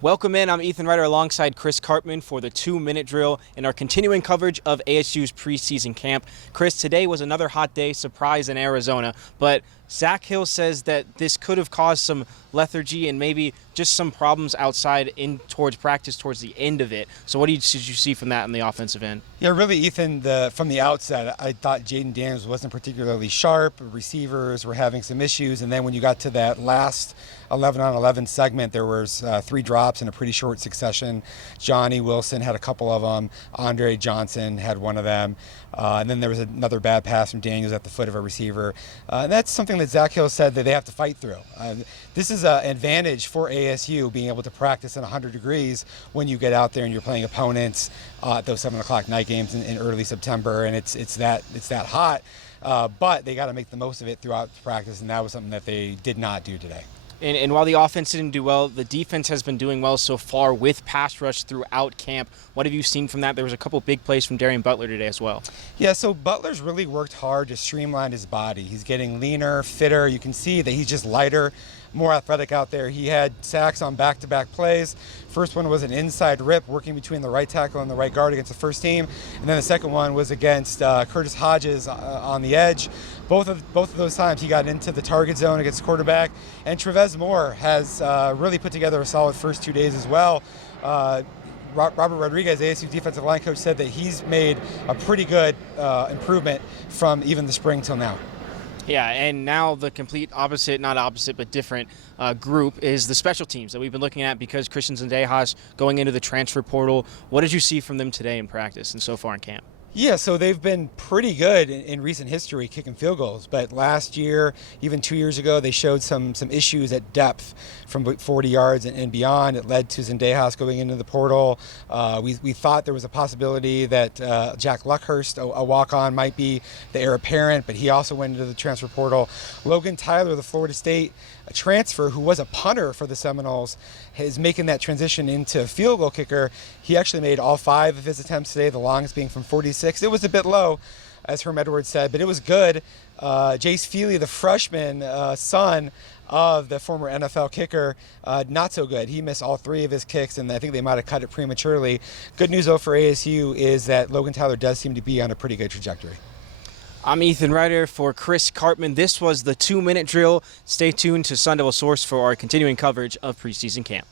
Welcome in. I'm Ethan Ryter alongside Chris Karpman for the 2-minute drill in our continuing coverage of ASU's preseason camp. Chris, today was another hot day, surprise in Arizona, but Zach Hill says that this could have caused some lethargy and maybe just some problems outside in towards practice towards the end of it. So what did you see from that on the offensive end? Yeah, really, Ethan, from the outset, I thought Jaden Daniels wasn't particularly sharp. Receivers were having some issues, and then when you got to that last 11-on-11 segment, there was 3 drops in a pretty short succession. Johnny Wilson had a couple of them. Andre Johnson had one of them. And then there was another bad pass from Daniels at the foot of a receiver. And that's something that Zach Hill said that they have to fight through. This is an advantage for ASU, being able to practice in 100 degrees when you get out there and you're playing opponents at those 7 o'clock night games in early September, and it's that hot. But they got to make the most of it throughout practice, and that was something that they did not do today. And while the offense didn't do well, the defense has been doing well so far with pass rush throughout camp. What have you seen from that? There was a couple big plays from Darien Butler today as well. Yeah, so Butler's really worked hard to streamline his body. He's getting leaner, fitter. You can see that he's just lighter, more athletic out there. He had sacks on back-to-back plays. First one was an inside rip working between the right tackle and the right guard against the first team. And then the second one was against Curtis Hodges on the edge. Both of those times he got into the target zone against the quarterback. And Trevez Moore has really put together a solid first 2 days as well. Robert Rodriguez, ASU defensive line coach, said that he's made a pretty good improvement from even the spring till now. Yeah, and now the complete opposite, not opposite, but different group is the special teams that we've been looking at because Christian Zendejas going into the transfer portal. What did you see from them today in practice and so far in camp? Yeah, so they've been pretty good in recent history kicking field goals. But last year, even 2 years ago, they showed some issues at depth from 40 yards and beyond. It led to Zendejas going into the portal. We thought there was a possibility that Jack Luckhurst, a walk-on, might be the heir apparent, but he also went into the transfer portal. Logan Tyler, the Florida State transfer, who was a punter for the Seminoles, is making that transition into a field goal kicker. He actually made all 5 of his attempts today, the longest being from 46. It was a bit low, as Herm Edwards said, but it was good. Jace Feely, the freshman son of the former NFL kicker, not so good. He missed all 3 of his kicks, and I think they might have cut it prematurely. Good news, though, for ASU is that Logan Tyler does seem to be on a pretty good trajectory. I'm Ethan Ryter for Chris Karpman. This was the 2-minute drill. Stay tuned to Sun Devil Source for our continuing coverage of preseason camp.